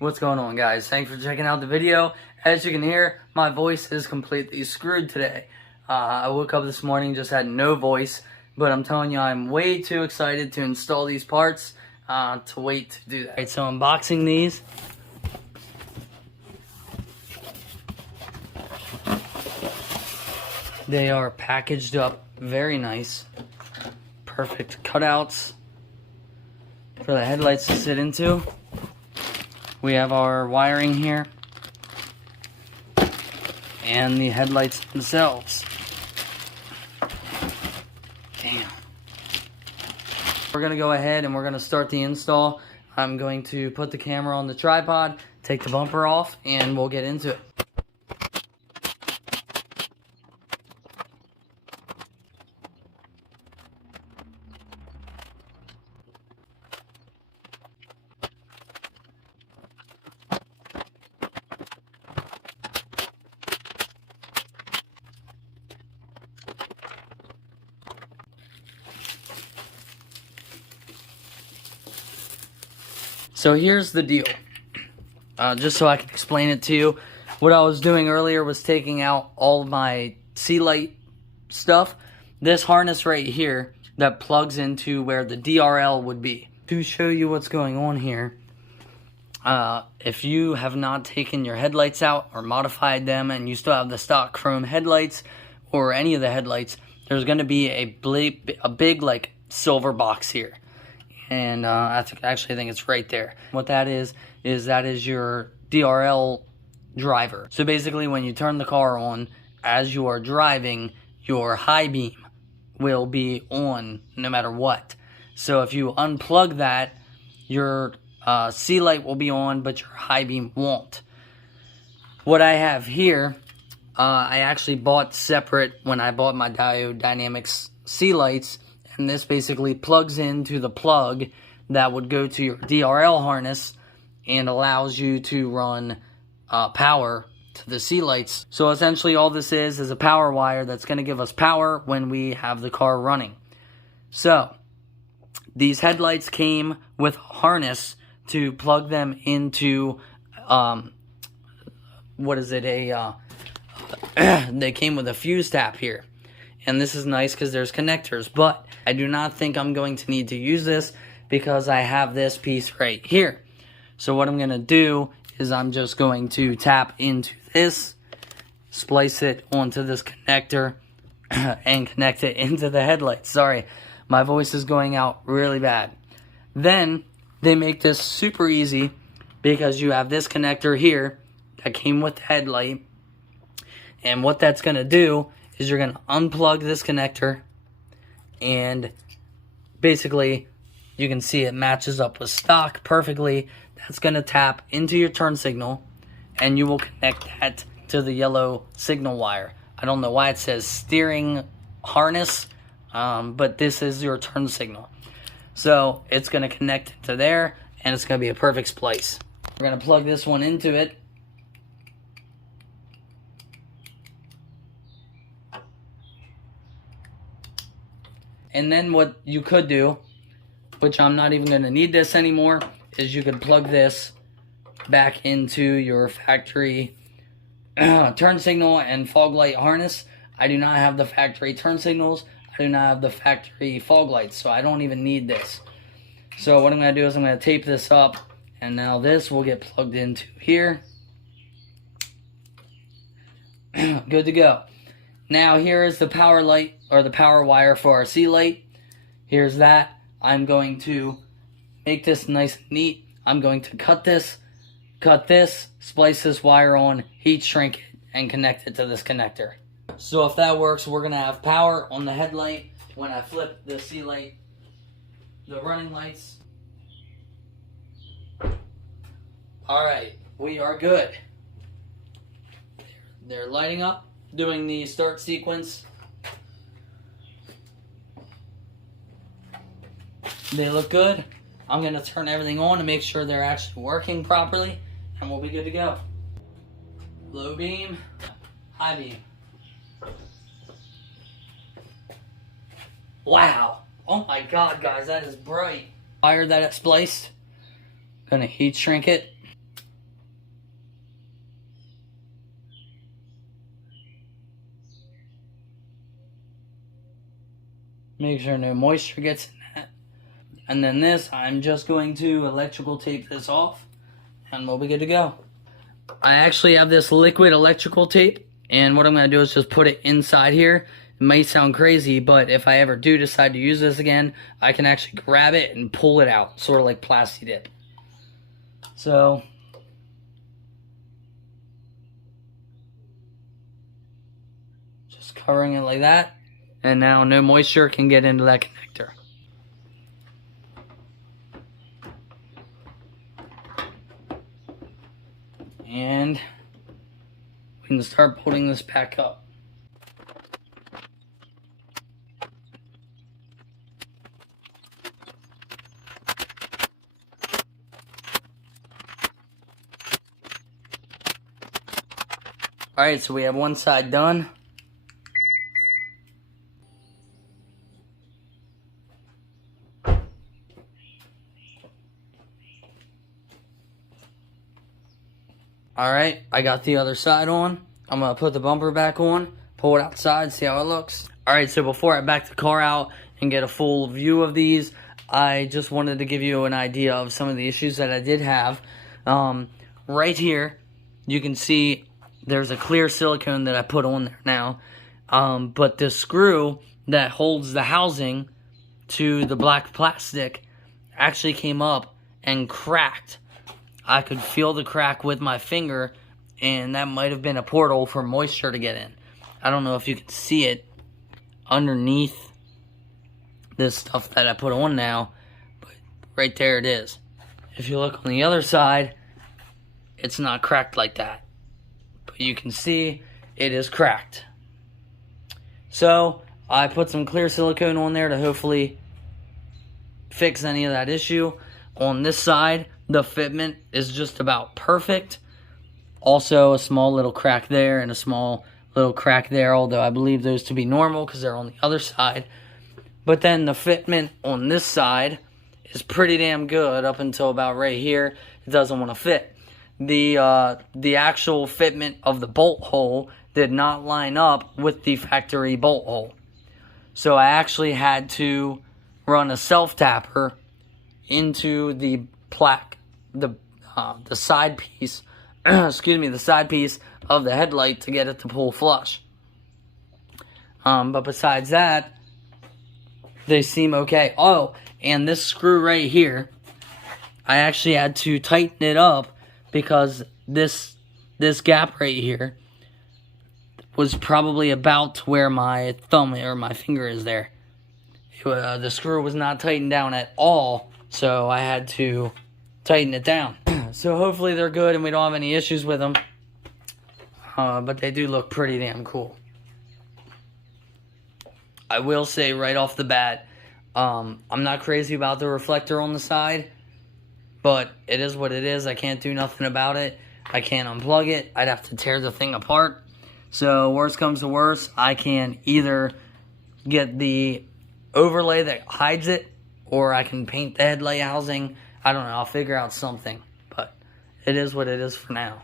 What's going on, guys? Thanks for checking out the video. As you can hear, my voice is completely screwed today. I woke up this morning, just had no voice, but I'm telling you, I'm way too excited to install these parts to wait to do that. Alright, so unboxing these. They are packaged up very nice. Perfect cutouts for the headlights to sit into. We have our wiring here and the headlights themselves. Damn. We're gonna go ahead and we're gonna start the install. I'm going to put the camera on the tripod, take the bumper off, and we'll get into it. So here's the deal, just so I can explain it to you. What I was doing earlier was taking out all of my sea light stuff. This harness right here that plugs into where the DRL would be. To show you what's going on here, if you have not taken your headlights out or modified them and you still have the stock chrome headlights or any of the headlights, there's going to be a big like silver box here. And I actually think it's right there. What that is your DRL driver. So basically when you turn the car on, as you are driving, your high beam will be on no matter what. So if you unplug that, your sea light will be on, but your high beam won't. What I have here, I actually bought separate when I bought my Diode Dynamics sea lights. And this basically plugs into the plug that would go to your DRL harness and allows you to run power to the sea lights. So essentially all this is a power wire that's going to give us power when we have the car running. So these headlights came with a harness to plug them into, they came with a fuse tap here. And this is nice because there's connectors, but I do not think I'm going to need to use this because I have this piece right here. So what I'm going to do is I'm just going to tap into this, splice it onto this connector, and connect it into the headlights. Sorry, my voice is going out really bad. Then they make this super easy because you have this connector here that came with the headlight. And what that's going to do is you're going to unplug this connector, and basically you can see it matches up with stock perfectly. That's going to tap into your turn signal, and you will connect that to the yellow signal wire. I don't know why it says steering harness, but this is your turn signal. So it's going to connect to there, and it's going to be a perfect splice. We're going to plug this one into it. And then what you could do, which I'm not even going to need this anymore, is you could plug this back into your factory turn signal and fog light harness. I do not have the factory turn signals. I do not have the factory fog lights, so I don't even need this. So what I'm going to do is I'm going to tape this up, and now this will get plugged into here. Good to go. Now here is the power light, or the power wire for our sea light. Here's that. I'm going to make this nice and neat. I'm going to cut this, splice this wire on, heat shrink it, and connect it to this connector. So if that works, we're going to have power on the headlight when I flip the sea light, the running lights. Alright, we are good. They're lighting up, doing the start sequence. They look good. I'm going to turn everything on to make sure they're actually working properly, and we'll be good to go. Low beam, high beam. Wow. Oh my god, guys, that is bright. Wire that it spliced. Gonna heat shrink it. Make sure no moisture gets in that. And then this, I'm just going to electrical tape this off, and we'll be good to go. I actually have this liquid electrical tape, and what I'm going to do is just put it inside here. It might sound crazy, but if I ever do decide to use this again, I can actually grab it and pull it out, sort of like Plasti Dip. So, just covering it like that, and now no moisture can get into that connector. And we can start putting this back up. Alright, so we have one side done. Alright, I got the other side on. I'm going to put the bumper back on, pull it outside, see how it looks. Alright, so before I back the car out and get a full view of these, I just wanted to give you an idea of some of the issues that I did have. Right here, you can see there's a clear silicone that I put on there now. But the screw that holds the housing to the black plastic actually came up and cracked. I could feel the crack with my finger, and that might have been a portal for moisture to get in. I don't know if you can see it underneath this stuff that I put on now, but right there it is. If you look on the other side, it's not cracked like that. But you can see it is cracked. So I put some clear silicone on there to hopefully fix any of that issue. On this side, the fitment is just about perfect. Also, a small little crack there and a small little crack there, although I believe those to be normal because they're on the other side. But then the fitment on this side is pretty damn good up until about right here. It doesn't want to fit. The actual fitment of the bolt hole did not line up with the factory bolt hole. So I actually had to run a self-tapper into the plaque, the side piece, excuse me, the side piece of the headlight to get it to pull flush. But besides that, they seem okay. Oh, and this screw right here, I actually had to tighten it up because this gap right here was probably about where my thumb or my finger is there. The screw was not tightened down at all, so I had to tighten it down. So hopefully they're good and we don't have any issues with them. But they do look pretty damn cool. I will say right off the bat, I'm not crazy about the reflector on the side, but it is what it is. I can't do nothing about it. I can't unplug it. I'd have to tear the thing apart. So worst comes to worst, I can either get the overlay that hides it, or I can paint the headlight housing. I don't know. I'll figure out something. But it is what it is for now.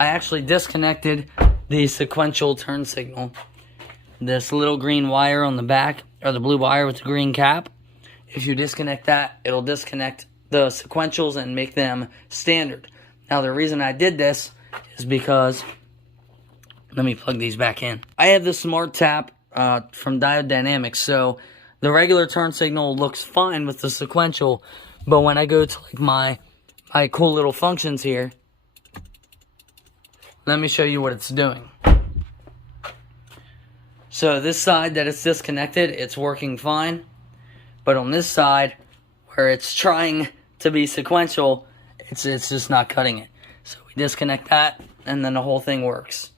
I actually disconnected the sequential turn signal. This little green wire on the back, or the blue wire with the green cap. If you disconnect that, it'll disconnect the sequentials and make them standard. Now the reason I did this is because, let me plug these back in. I have the Smart Tap from Diode Dynamics, so the regular turn signal looks fine with the sequential, but when I go to like my cool little functions here, let me show you what it's doing. So this side that it's disconnected, it's working fine. But on this side, where it's trying to be sequential, It's just not cutting it. So we disconnect that, and then the whole thing works.